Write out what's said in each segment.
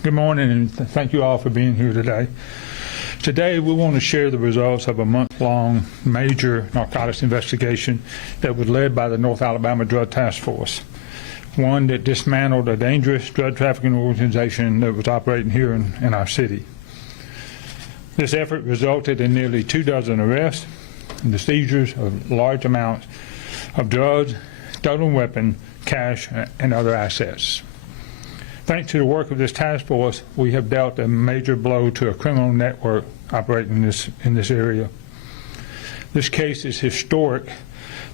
Good morning, and thank you all for being here today. Today, we want to share the results of a month-long major narcotics investigation that was led by the North Alabama Drug Task Force, one that dismantled a dangerous drug trafficking organization that was operating here in our city. This effort resulted in nearly 24 arrests and the seizures of large amounts of drugs, stolen weapons, cash, and other assets. Thanks to the work of this task force, we have dealt a major blow to a criminal network operating in this area. This case is historic,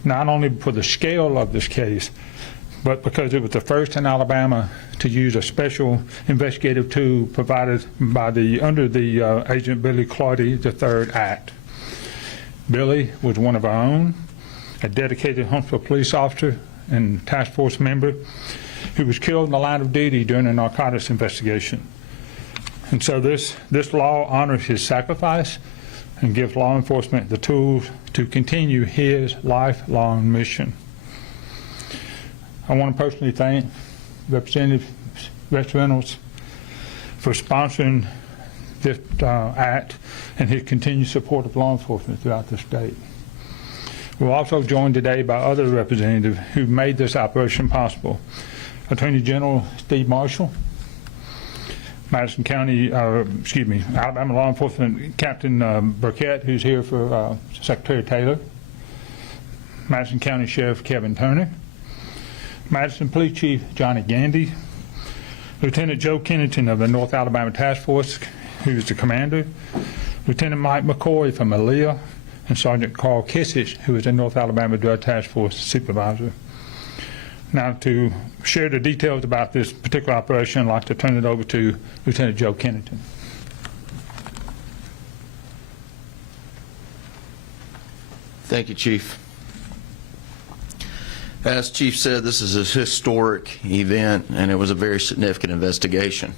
not only for the scale of this case, but because it was the first in Alabama to use a special investigative tool provided by under the Agent Billy Clardy III Act. Billy was one of our own, a dedicated Huntsville Police officer and task force member who was killed in the line of duty during a narcotics investigation. And so this law honors his sacrifice and gives law enforcement the tools to continue his lifelong mission. I want to personally thank Representative Rex Reynolds for sponsoring this act and his continued support of law enforcement throughout the state. We're also joined today by other representatives who made this operation possible. Attorney General Steve Marshall, Alabama Law Enforcement Captain Burkett, who's here for Secretary Taylor, Madison County Sheriff Kevin Turner, Madison Police Chief Johnny Gandy, Lieutenant Joe Kennington of the North Alabama Task Force, who's the commander, Lieutenant Mike McCoy from Aaliyah, and Sergeant Carl Kissich, who is the North Alabama Drug Task Force supervisor. Now, to share the details about this particular operation, I'd like to turn it over to Lieutenant Joe Kennington. Thank you, Chief. As Chief said, this is a historic event, and it was a very significant investigation.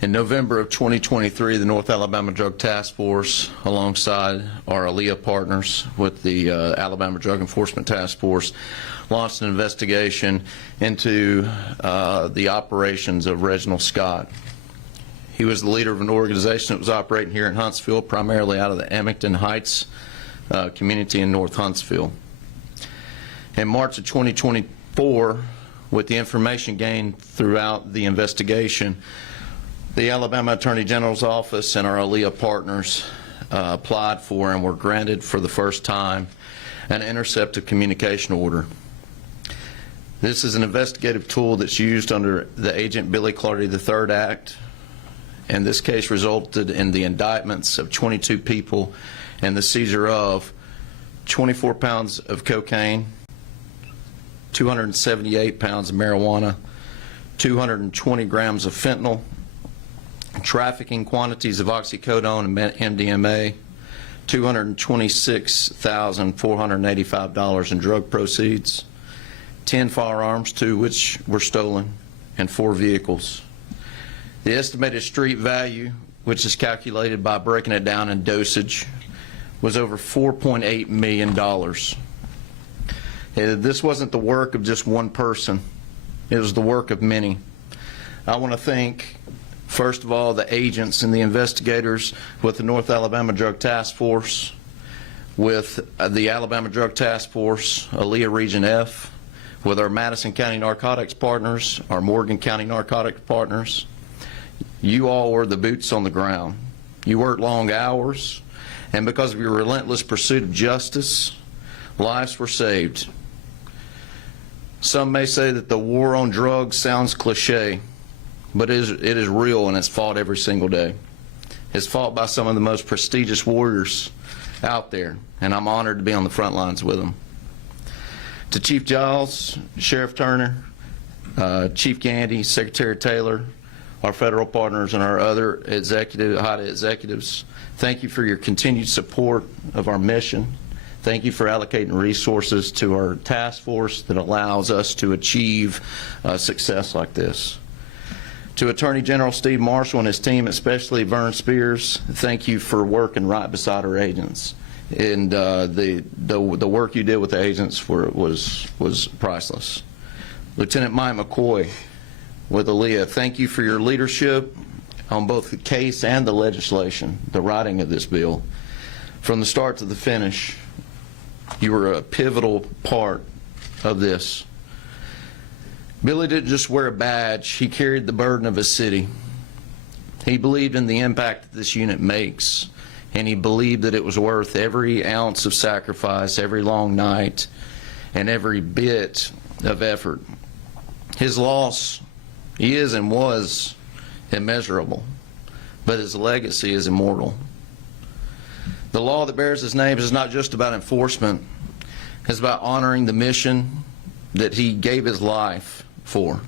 In November of 2023, the North Alabama Drug Task Force, alongside our Aaliyah partners with the Alabama Drug Enforcement Task Force, launched an investigation into the operations of Reginald Scott. He was the leader of an organization that was operating here in Huntsville, primarily out of the Emmington Heights community in North Huntsville. In March of 2024, with the information gained throughout the investigation, the Alabama Attorney General's Office and our Aaliyah partners applied for and were granted for the first time an intercepted communication order. This is an investigative tool that's used under the Agent Billy Clardy III Act, and this case resulted in the indictments of 22 people and the seizure of 24 pounds of cocaine, 278 pounds of marijuana, 220 grams of fentanyl, trafficking quantities of oxycodone and MDMA, $226,485 in drug proceeds, 10 firearms, 2 which were stolen, and 4 vehicles. The estimated street value, which is calculated by breaking it down in dosage, was over $4.8 million. This wasn't the work of just one person. It was the work of many. I want to thank, first of all, the agents and the investigators with the North Alabama Drug Task Force, with the Alabama Drug Task Force, Aaliyah Region F, with our Madison County Narcotics partners, our Morgan County Narcotics partners. You all were the boots on the ground. You worked long hours, and because of your relentless pursuit of justice, lives were saved. Some may say that the war on drugs sounds cliche, but it is real, and it's fought every single day. It's fought by some of the most prestigious warriors out there, and I'm honored to be on the front lines with them. To Chief Giles, Sheriff Turner, Chief Gandy, Secretary Taylor, our federal partners, and our other HIDTA executives, thank you for your continued support of our mission. Thank you for allocating resources to our task force that allows us to achieve success like this. To Attorney General Steve Marshall and his team, especially Vern Spears, thank you for working right beside our agents. And the work you did with the agents was priceless. Lieutenant Mike McCoy, with Aaliyah. Thank you for your leadership on both the case and the legislation, the writing of this bill. From the start to the finish, you were a pivotal part of this. Billy didn't just wear a badge, he carried the burden of a city. He believed in the impact that this unit makes, and he believed that it was worth every ounce of sacrifice, every long night, and every bit of effort. His loss is and was immeasurable, but his legacy is immortal. The law that bears his name is not just about enforcement, it's about honoring the mission that he gave his life for,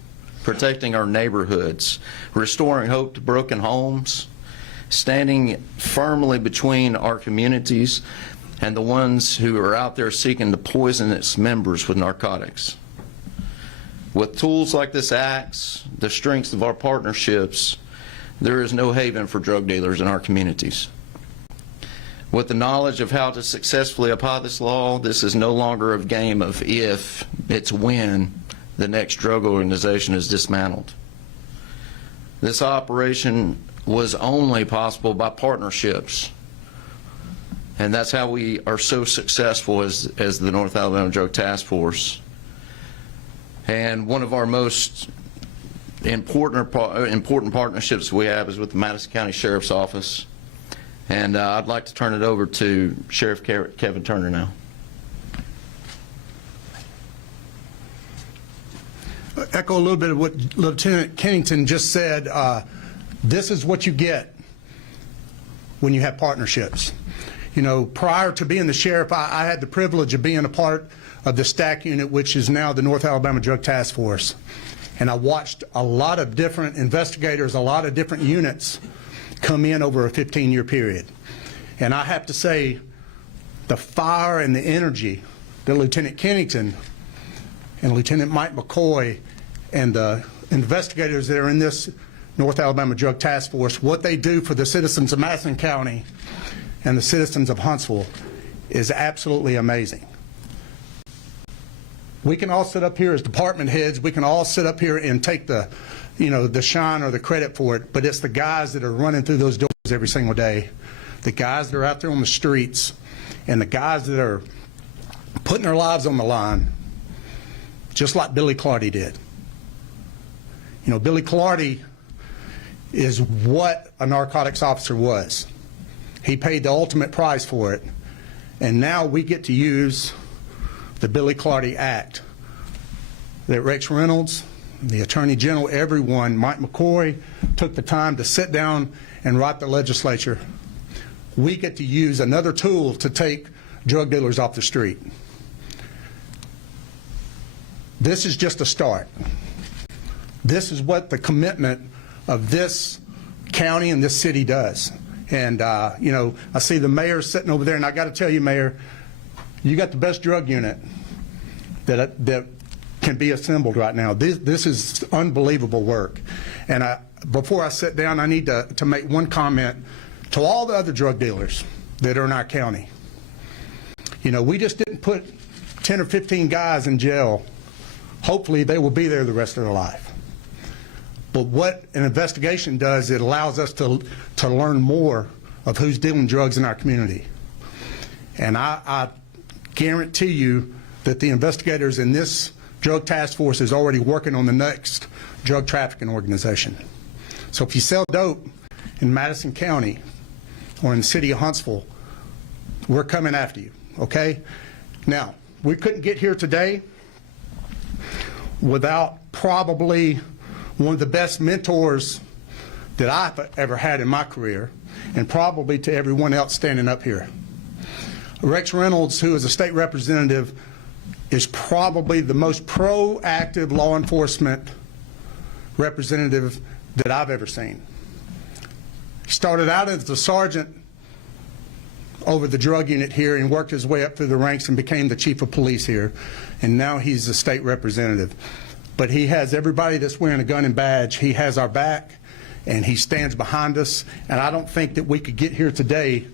protecting our neighborhoods, restoring hope to broken homes, standing firmly between our communities and the ones who are out there seeking to poison its members with narcotics. With tools like this axe, the strengths of our partnerships, there is no haven for drug dealers in our communities. With the knowledge of how to successfully apply this law, this is no longer a game of if, it's when the next drug organization is dismantled. This operation was only possible by partnerships, and that's how we are so successful as the North Alabama Drug Task Force. And one of our most important partnerships we have is with the Madison County Sheriff's Office. And I'd like to turn it over to Sheriff Kevin Turner now. Echo a little bit of what Lieutenant Kennington just said. This is what you get when you have partnerships. You know, prior to being the sheriff, I had the privilege of being a part of the STAC unit, which is now the North Alabama Drug Task Force. And I watched a lot of different investigators, a lot of different units come in over a 15-year period. And I have to say, the fire and the energy that Lieutenant Kennington and Lieutenant Mike McCoy and the investigators that are in this North Alabama Drug Task Force, what they do for the citizens of Madison County and the citizens of Huntsville is absolutely amazing. We can all sit up here as department heads, we can all sit up here and take the shine or the credit for it, but it's the guys that are running through those doors every single day, the guys that are out there on the streets, and the guys that are putting their lives on the line, just like Billy Clardy did. You know, Billy Clardy is what a narcotics officer was. He paid the ultimate price for it, and now we get to use the Billy Clardy Act that Rex Reynolds, the Attorney General, everyone, Mike McCoy, took the time to sit down and write the legislature. We get to use another tool to take drug dealers off the street. This is just a start. This is what the commitment of this county and this city does. And, you know, I see the mayor sitting over there, and I got to tell you, Mayor, you got the best drug unit that can be assembled right now. This is unbelievable work. And before I sit down, I need to make one comment to all the other drug dealers that are in our county. You know, we just didn't put 10 or 15 guys in jail. Hopefully they will be there the rest of their life. But what an investigation does, it allows us to learn more of who's dealing drugs in our community. And I guarantee you that the investigators in this drug task force is already working on the next drug trafficking organization. So if you sell dope in Madison County or in the city of Huntsville, we're coming after you, okay? Now, we couldn't get here today without probably one of the best mentors that I've ever had in my career, and probably to everyone else standing up here. Rex Reynolds, who is a state representative, is probably the most proactive law enforcement representative that I've ever seen. He started out as a sergeant over the drug unit here and worked his way up through the ranks and became the chief of police here, and now he's a state representative. But he has everybody that's wearing a gun and badge. He has our back, and he stands behind us, and I don't think that we could get here today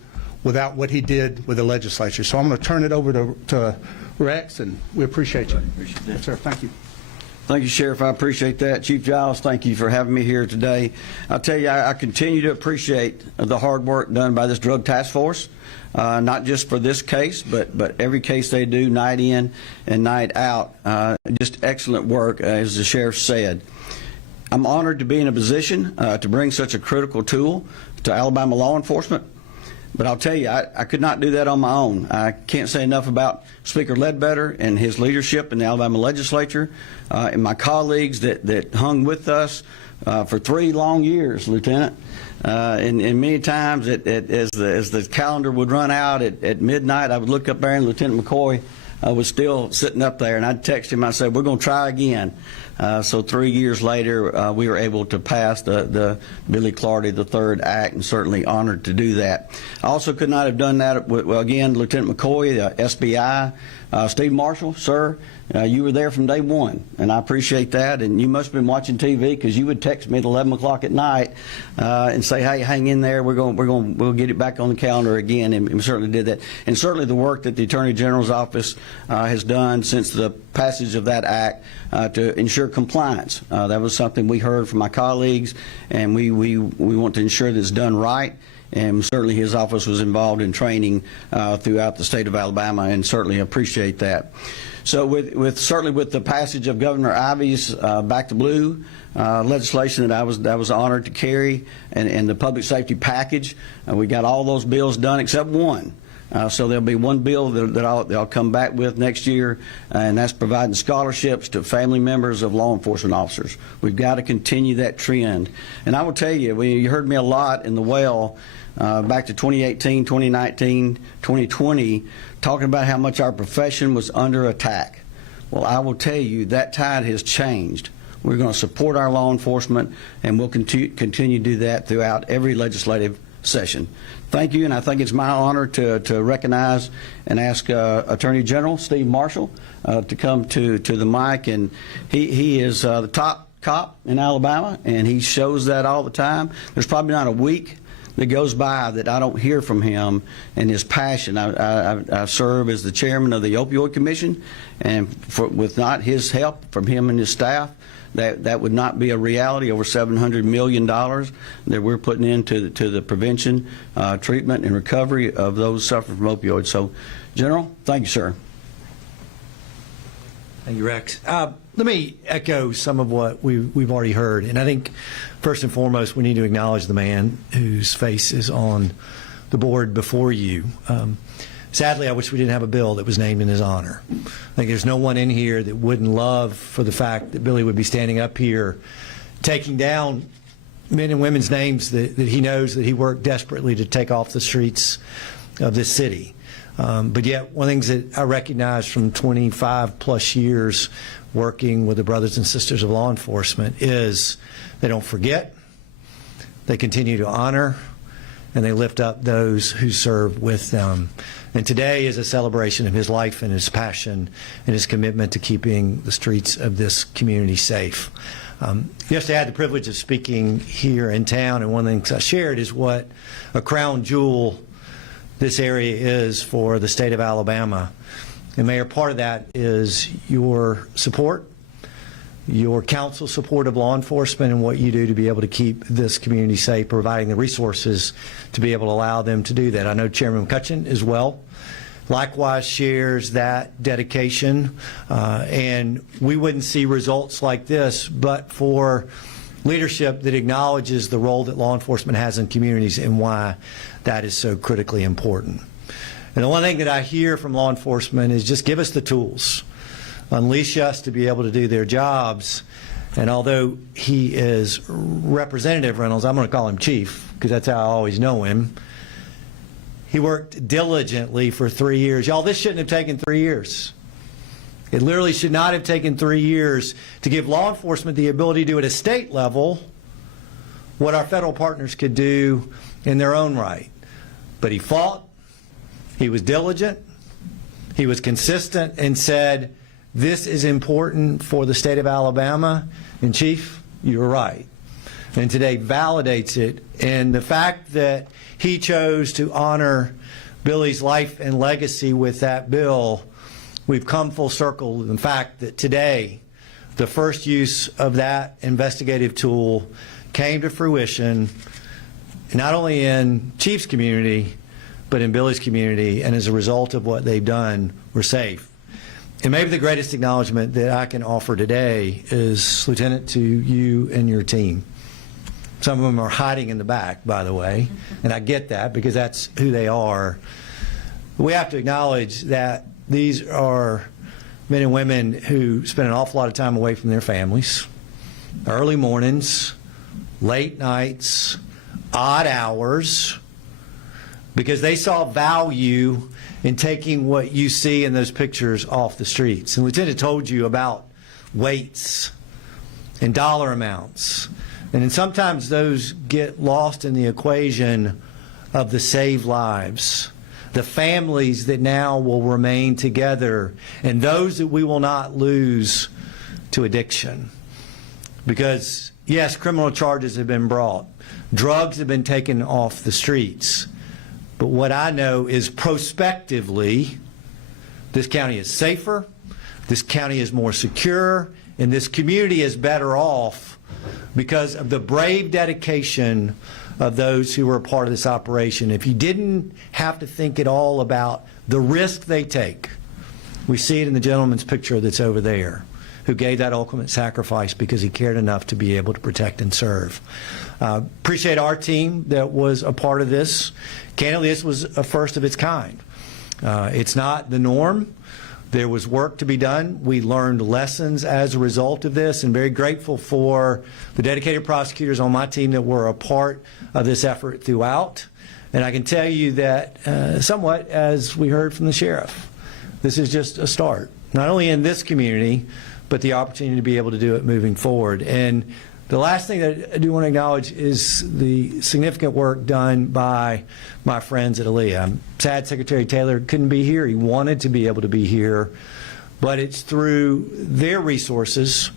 without what he did with the legislature. So I'm going to turn it over to Rex, and we appreciate you. Appreciate that. Yes, sir. Thank you. Thank you, Sheriff. I appreciate that. Chief Giles, thank you for having me here today. I'll tell you, I continue to appreciate the hard work done by this drug task force, not just for this case, but every case they do, night in and night out. Just excellent work, as the Sheriff said. I'm honored to be in a position to bring such a critical tool to Alabama law enforcement. But I'll tell you, I could not do that on my own. I can't say enough about Speaker Ledbetter and his leadership in the Alabama legislature, and my colleagues that hung with us for 3 long years, Lieutenant. And many times, as the calendar would run out at midnight, I would look up there and Lieutenant McCoy was still sitting up there, and I'd text him. I said, "We're going to try again." So 3 years later, we were able to pass the Billy Clardy III Act, and certainly honored to do that. I also could not have done that, well, again, Lieutenant McCoy, the SBI, Steve Marshall, sir, you were there from day one, and I appreciate that. And you must have been watching TV, because you would text me at 11 o'clock at night and say, "Hey, hang in there. We'll get it back on the calendar again." And we certainly did that. And certainly the work that the Attorney General's office has done since the passage of that act to ensure compliance. That was something we heard from my colleagues, and we want to ensure that it's done right. And certainly his office was involved in training throughout the state of Alabama, and certainly appreciate that. So certainly with the passage of Governor Ivey's Back to Blue legislation that I was honored to carry, and the public safety package, we got all those bills done except one. So there'll be one bill that I'll come back with next year, and that's providing scholarships to family members of law enforcement officers. We've got to continue that trend. And I will tell you, you heard me a lot in the well back to 2018, 2019, 2020, talking about how much our profession was under attack. Well, I will tell you that tide has changed. We're going to support our law enforcement, and we'll continue to do that throughout every legislative session. Thank you, and I think it's my honor to recognize and ask Attorney General Steve Marshall to come to the mic. And he is the top cop in Alabama, and he shows that all the time. There's probably not a week that goes by that I don't hear from him and his passion. I serve as the chairman of the Opioid Commission, and with not his help from him and his staff, that would not be a reality. Over $700 million that we're putting into the prevention, treatment, and recovery of those suffering from opioids. So, General, thank you, sir. Thank you, Rex. Let me echo some of what we've already heard. And I think, first and foremost, we need to acknowledge the man whose face is on the board before you. Sadly, I wish we didn't have a bill that was named in his honor. I think there's no one in here that wouldn't love for the fact that Billy would be standing up here taking down men and women's names that he knows that he worked desperately to take off the streets of this city. But yet, one of the things that I recognize from 25 plus years working with the brothers and sisters of law enforcement is they don't forget, they continue to honor, and they lift up those who serve with them. And today is a celebration of his life and his passion and his commitment to keeping the streets of this community safe. Yesterday I had the privilege of speaking here in town, and one of the things I shared is what a crown jewel this area is for the state of Alabama. And Mayor, part of that is your support, your council support of law enforcement, and what you do to be able to keep this community safe, providing the resources to be able to allow them to do that. I know Chairman McCutcheon as well likewise shares that dedication, and we wouldn't see results like this but for leadership that acknowledges the role that law enforcement has in communities and why that is so critically important. And the one thing that I hear from law enforcement is just give us the tools, unleash us to be able to do their jobs. And although he is Representative Reynolds, I'm going to call him Chief because that's how I always know him, he worked diligently for 3 years. Y'all, this shouldn't have taken 3 years. It literally should not have taken 3 years to give law enforcement the ability to do at a state level what our federal partners could do in their own right. But he fought, he was diligent, he was consistent, and said, this is important for the state of Alabama, and Chief, you're right. And today validates it. And the fact that he chose to honor Billy's life and legacy with that bill, we've come full circle in the fact that today the first use of that investigative tool came to fruition, not only in Chief's community, but in Billy's community, and as a result of what they've done, we're safe. And maybe the greatest acknowledgement that I can offer today is, Lieutenant, to you and your team. Some of them are hiding in the back, by the way, and I get that because that's who they are. We have to acknowledge that these are men and women who spend an awful lot of time away from their families, early mornings, late nights, odd hours, because they saw value in taking what you see in those pictures off the streets. And Lieutenant told you about weights and dollar amounts. And then sometimes those get lost in the equation of the saved lives, the families that now will remain together, and those that we will not lose to addiction. Because, yes, criminal charges have been brought. Drugs have been taken off the streets. But what I know is prospectively, this county is safer, this county is more secure, and this community is better off because of the brave dedication of those who were a part of this operation. If you didn't have to think at all about the risk they take, we see it in the gentleman's picture that's over there, who gave that ultimate sacrifice because he cared enough to be able to protect and serve. Appreciate our team that was a part of this. Candidly, this was a first of its kind. It's not the norm. There was work to be done. We learned lessons as a result of this, and very grateful for the dedicated prosecutors on my team that were a part of this effort throughout. And I can tell you that somewhat, as we heard from the sheriff, this is just a start, not only in this community, but the opportunity to be able to do it moving forward. And the last thing that I do want to acknowledge is the significant work done by my friends at ALEA. I'm sad Secretary Taylor couldn't be here. He wanted to be able to be here, but it's through their resources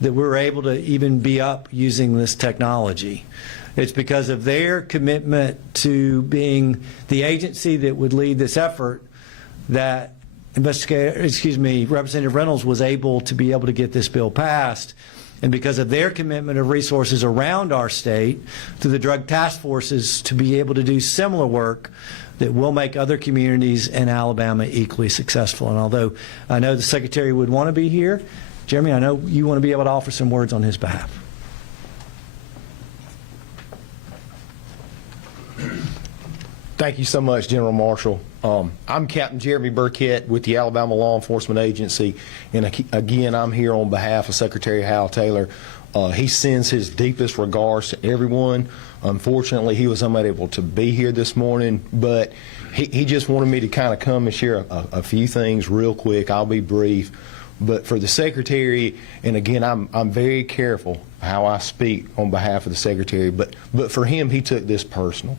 that we're able to even be up using this technology. It's because of their commitment to being the agency that would lead this effort that Representative Reynolds was able to be able to get this bill passed. And because of their commitment of resources around our state through the drug task forces to be able to do similar work that will make other communities in Alabama equally successful. And although I know the Secretary would want to be here, Jeremy, I know you want to be able to offer some words on his behalf. Thank you so much, General Marshall. I'm Captain Jeremy Burkett with the Alabama Law Enforcement Agency, and again, I'm here on behalf of Secretary Hal Taylor. He sends his deepest regards to everyone. Unfortunately, he was unable to be here this morning, but he just wanted me to kind of come and share a few things real quick. I'll be brief. But for the Secretary, and again, I'm very careful how I speak on behalf of the Secretary, but for him, he took this personal.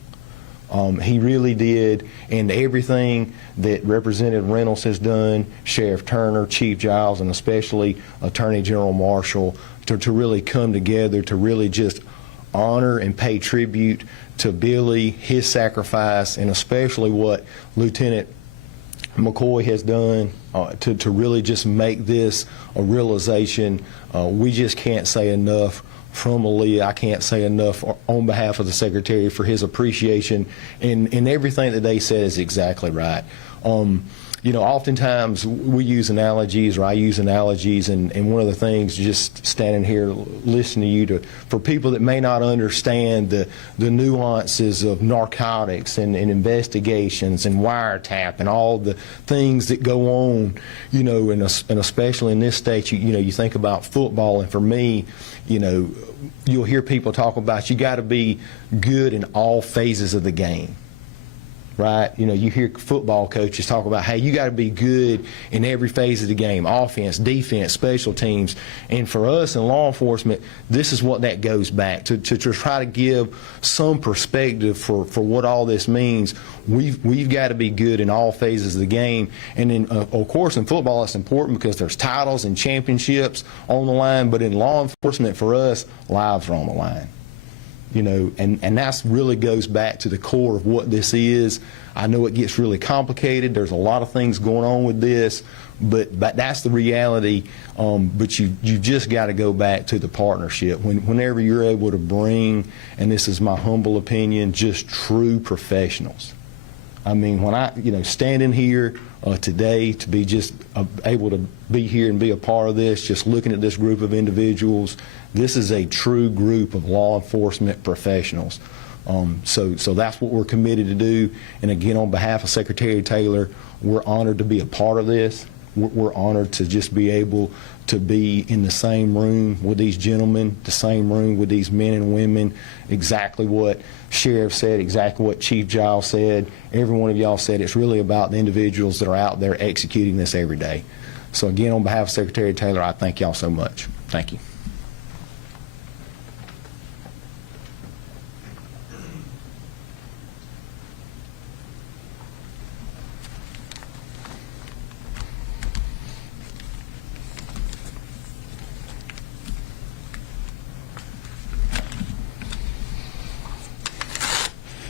He really did, and everything that Representative Reynolds has done, Sheriff Turner, Chief Giles, and especially Attorney General Marshall, to really come together to really just honor and pay tribute to Billy, his sacrifice, and especially what Lieutenant McCoy has done to really just make this a realization. We just can't say enough. From ALEA, I can't say enough on behalf of the Secretary for his appreciation, and everything that they said is exactly right. You know, oftentimes we use analogies, or I use analogies, and one of the things, just standing here listening to you, for people that may not understand the nuances of narcotics and investigations and wiretap and all the things that go on, you know, and especially in this state, you know, you think about football, and for me, you know, you'll hear people talk about you got to be good in all phases of the game, right? You know, you hear football coaches talk about, hey, you got to be good in every phase of the game, offense, defense, special teams. And for us in law enforcement, this is what that goes back to try to give some perspective for what all this means. We've got to be good in all phases of the game. And then, of course, in football, it's important because there's titles and championships on the line. But in law enforcement, for us, lives are on the line. You know, and that's really goes back to the core of what this is. I know it gets really complicated. There's a lot of things going on with this, but that's the reality. But you just got to go back to the partnership. Whenever you're able to bring, and this is my humble opinion, just true professionals. I mean, when standing here today to be just able to be here and be a part of this, just looking at this group of individuals, this is a true group of law enforcement professionals. So that's what we're committed to do. And again, on behalf of Secretary Taylor, we're honored to be a part of this. We're honored to just be able to be in the same room with these gentlemen, the same room with these men and women, exactly what Sheriff said, exactly what Chief Giles said. Every one of y'all said it's really about the individuals that are out there executing this every day. So again, on behalf of Secretary Taylor, I thank y'all so much. Thank you.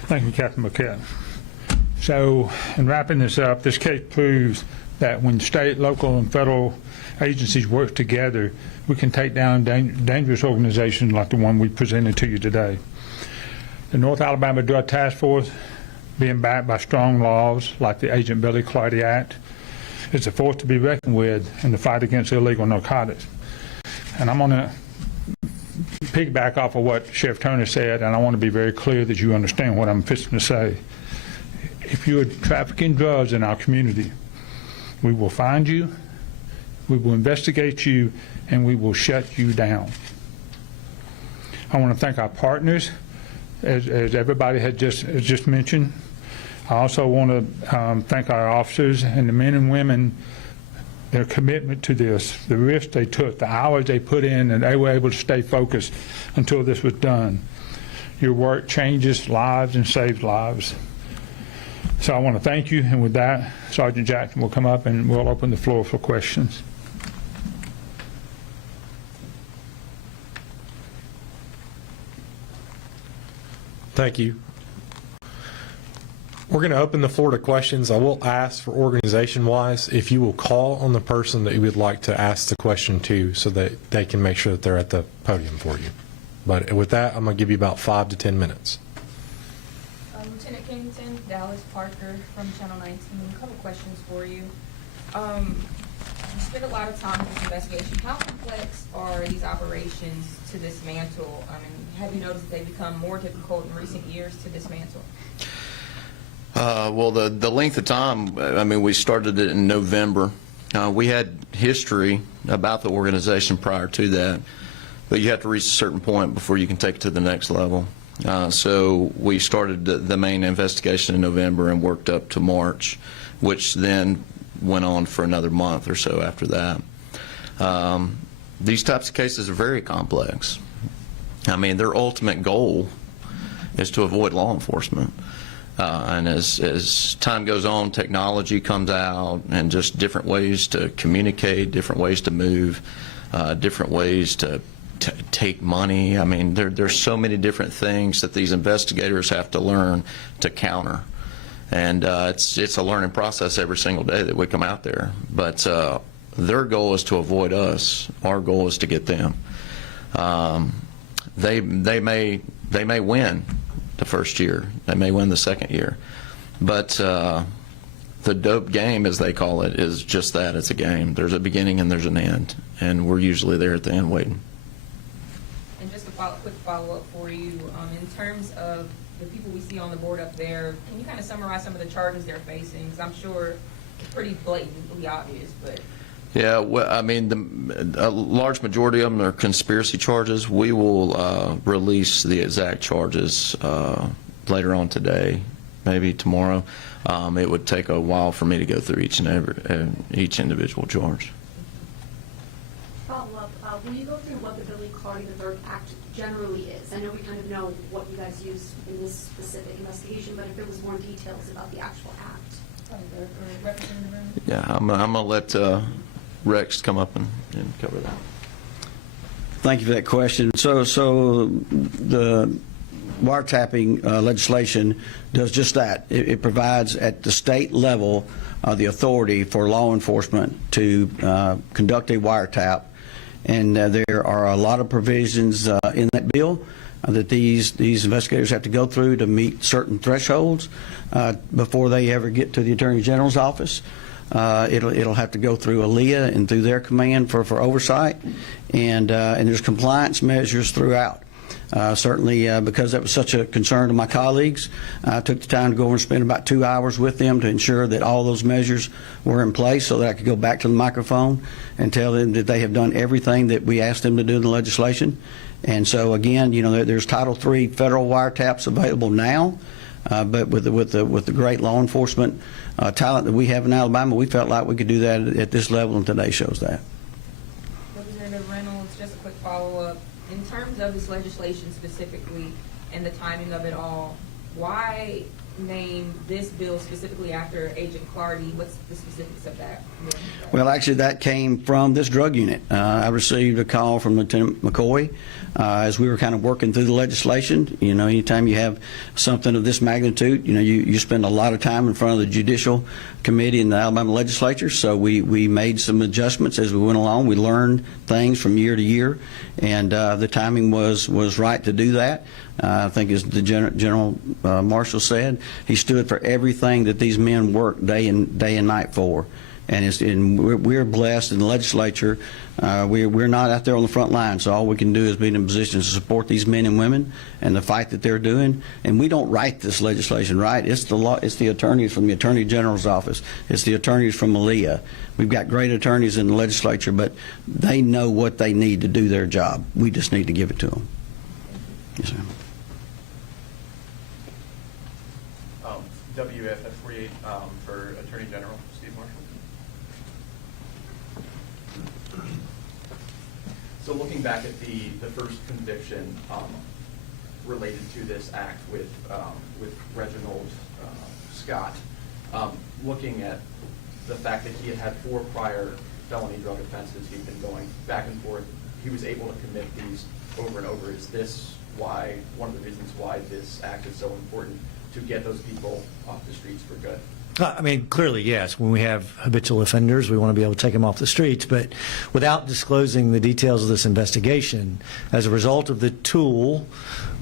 Thank you, Captain Marquette. So, in wrapping this up, this case proves that when state, local, and federal agencies work together, we can take down dangerous organizations like the one we presented to you today. The North Alabama Drug Task Force, being backed by strong laws like the Agent Billy Clardy Act, is a force to be reckoned with in the fight against illegal narcotics. And I'm going to piggyback off of what Sheriff Turner said, and I want to be very clear that you understand what I'm fixing to say. If you are trafficking drugs in our community, we will find you, we will investigate you, and we will shut you down. I want to thank our partners, as everybody had just mentioned. I also want to thank our officers and the men and women, their commitment to this, the risk they took, the hours they put in, and they were able to stay focused until this was done. Your work changes lives and saves lives. So I want to thank you, and with that, Sergeant Jackson will come up and we'll open the floor for questions. Thank you. We're going to open the floor to questions. I will ask for organization-wise if you will call on the person that you would like to ask the question to so that they can make sure that they're at the podium for you. But with that, I'm going to give you about 5 to 10 minutes. Lieutenant Kennington, Dallas Parker from Channel 19. A couple questions for you. You spend a lot of time with this investigation. How complex are these operations to dismantle? I mean, have you noticed that they become more difficult in recent years to dismantle? Well, the length of time, I mean, we started it in November. We had history about the organization prior to that, but you have to reach a certain point before you can take it to the next level. So we started the main investigation in November and worked up to March, which then went on for another month or so after that. These types of cases are very complex. I mean, their ultimate goal is to avoid law enforcement. And as time goes on, technology comes out and just different ways to communicate, different ways to move, different ways to take money. I mean, there's so many different things that these investigators have to learn to counter. And it's a learning process every single day that we come out there. But their goal is to avoid us. Our goal is to get them. They may win the first year. They may win the second year. But the dope game, as they call it, is just that. It's a game. There's a beginning and there's an end. And we're usually there at the end waiting. And just a quick follow-up for you. In terms of the people we see on the board up there, can you kind of summarize some of the charges they're facing? Because I'm sure it's pretty blatantly obvious, but... Yeah, well, I mean, a large majority of them are conspiracy charges. We will release the exact charges later on today, maybe tomorrow. It would take a while for me to go through each individual charge. Follow up, will you go through what the Billy Clardy III Act generally is? I know we kind of know what you guys use in this specific investigation, but if there was more details about the actual act. Yeah, I'm going to let Rex come up and cover that. Thank you for that question. So the wiretapping legislation does just that. It provides at the state level the authority for law enforcement to conduct a wiretap. And there are a lot of provisions in that bill that these investigators have to go through to meet certain thresholds before they ever get to the Attorney General's office. It'll have to go through ALEA and through their command for oversight, and there's compliance measures throughout. Certainly, because that was such a concern to my colleagues, I took the time to go over and spend about 2 hours with them to ensure that all those measures were in place so that I could go back to the microphone and tell them that they have done everything that we asked them to do in the legislation. And so, again, you know, there's Title III federal wiretaps available now, but with the great law enforcement talent that we have in Alabama, we felt like we could do that at this level, and today shows that. Representative Reynolds, just a quick follow-up. In terms of this legislation specifically and the timing of it all, why name this bill specifically after Agent Clardy? What's the specifics of that? Well, actually, that came from this drug unit. I received a call from Lieutenant McCoy as we were kind of working through the legislation. You know, anytime you have something of this magnitude, you know, you spend a lot of time in front of the Judicial Committee in the Alabama Legislature. So we made some adjustments as we went along. We learned things from year to year, and the timing was right to do that. I think, as the General Marshal said, he stood for everything that these men work day and night for. And we're blessed in the legislature. We're not out there on the front line, so all we can do is be in a position to support these men and women and the fight that they're doing. And we don't write this legislation, right? It's the law. It's the attorneys from the Attorney General's office. It's the attorneys from ALEA. We've got great attorneys in the legislature, but they know what they need to do their job. We just need to give it to them. Yes, sir. WFF 48 for Attorney General Steve Marshall. So looking back at the first conviction related to this act with Reginald Scott, looking at the fact that he had 4 prior felony drug offenses, he'd been going back and forth, he was able to commit these over and over. Is this why, one of the reasons why this act is so important, to get those people off the streets for good? I mean, clearly, yes. When we have habitual offenders, we want to be able to take them off the streets. But without disclosing the details of this investigation, as a result of the tool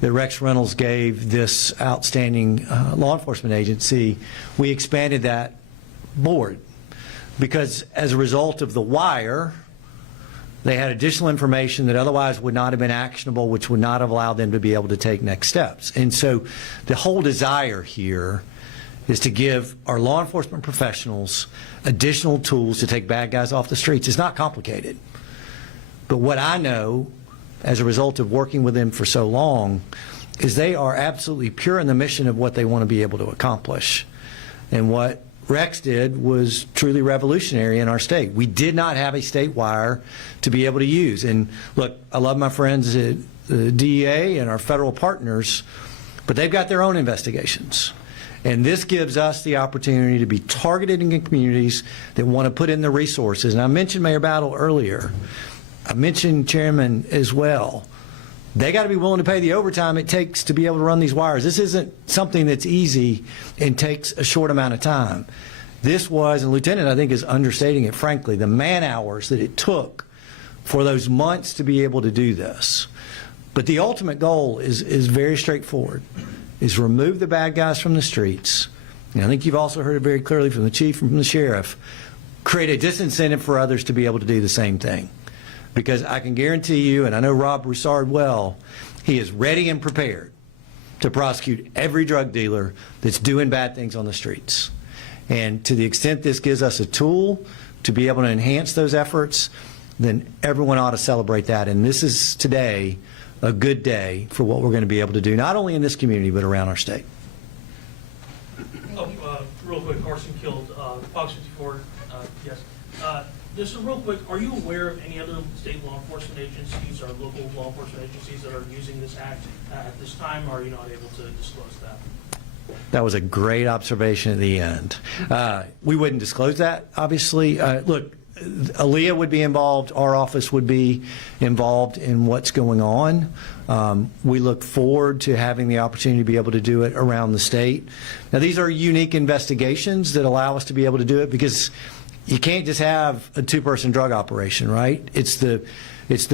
that Rex Reynolds gave this outstanding law enforcement agency, we expanded that board. Because as a result of the wire, they had additional information that otherwise would not have been actionable, which would not have allowed them to be able to take next steps. And so the whole desire here is to give our law enforcement professionals additional tools to take bad guys off the streets. It's not complicated. But what I know, as a result of working with them for so long, is they are absolutely pure in the mission of what they want to be able to accomplish. And what Rex did was truly revolutionary in our state. We did not have a state wire to be able to use. And look, I love my friends at the DEA and our federal partners, but they've got their own investigations. And this gives us the opportunity to be targeted in communities that want to put in the resources. And I mentioned Mayor Battle earlier. I mentioned Chairman as well. They got to be willing to pay the overtime it takes to be able to run these wires. This isn't something that's easy and takes a short amount of time. This was, and Lieutenant, I think, is understating it, frankly, the man hours that it took for those months to be able to do this. But the ultimate goal is very straightforward, is remove the bad guys from the streets. And I think you've also heard it very clearly from the chief and from the sheriff. Create a disincentive for others to be able to do the same thing. Because I can guarantee you, and I know Rob Broussard well, he is ready and prepared to prosecute every drug dealer that's doing bad things on the streets. And to the extent this gives us a tool to be able to enhance those efforts, then everyone ought to celebrate that. And this is today a good day for what we're going to be able to do, not only in this community, but around our state. Real quick, arson killed, Fox 54, yes. Just real quick, are you aware of any other state law enforcement agencies or local law enforcement agencies that are using this act at this time, or are you not able to disclose that? That was a great observation at the end. We wouldn't disclose that, obviously. Look, Aaliyah would be involved, our office would be involved in what's going on. We look forward to having the opportunity to be able to do it around the state. Now, these are unique investigations that allow us to be able to do it because you can't just have a two-person drug operation, right? It's the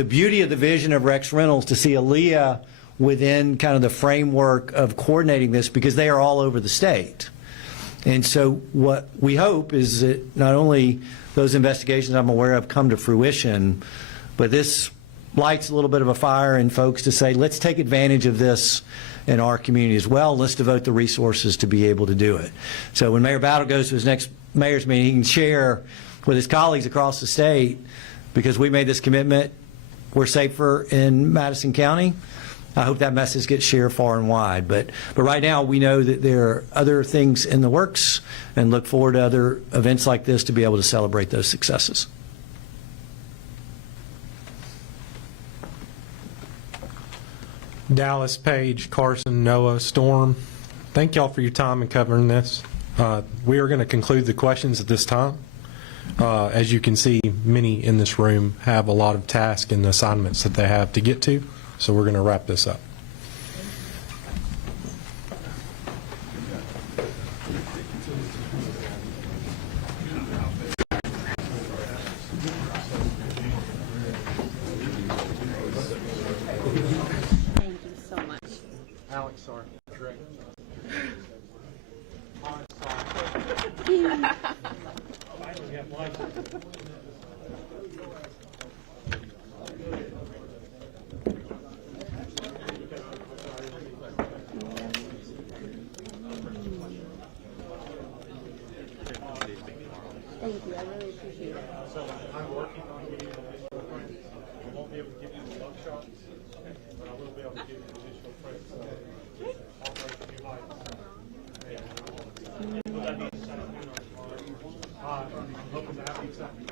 beauty of the vision of Rex Reynolds to see Aaliyah within kind of the framework of coordinating this because they are all over the state. And so what we hope is that not only those investigations I'm aware of come to fruition, but this lights a little bit of a fire in folks to say, let's take advantage of this in our community as well. Let's devote the resources to be able to do it. So when Mayor Battle goes to his next mayor's meeting, he can share with his colleagues across the state, because we made this commitment, we're safer in Madison County. I hope that message gets shared far and wide. But right now, we know that there are other things in the works and look forward to other events like this to be able to celebrate those successes. Dallas, Page, Carson, Noah, Storm, thank y'all for your time in covering this. We are going to conclude the questions at this time. As you can see, many in this room have a lot of tasks and assignments that they have to get to, so we're going to wrap this up. Thank you so much. Alex, sorry. Thank you. I really appreciate it. So I'm working on getting additional prints. I won't be able to give you the mugshots, but I will be able to give you additional prints. Operation New Heights. Will that be this afternoon or tomorrow? I'm hoping to have these afternoon.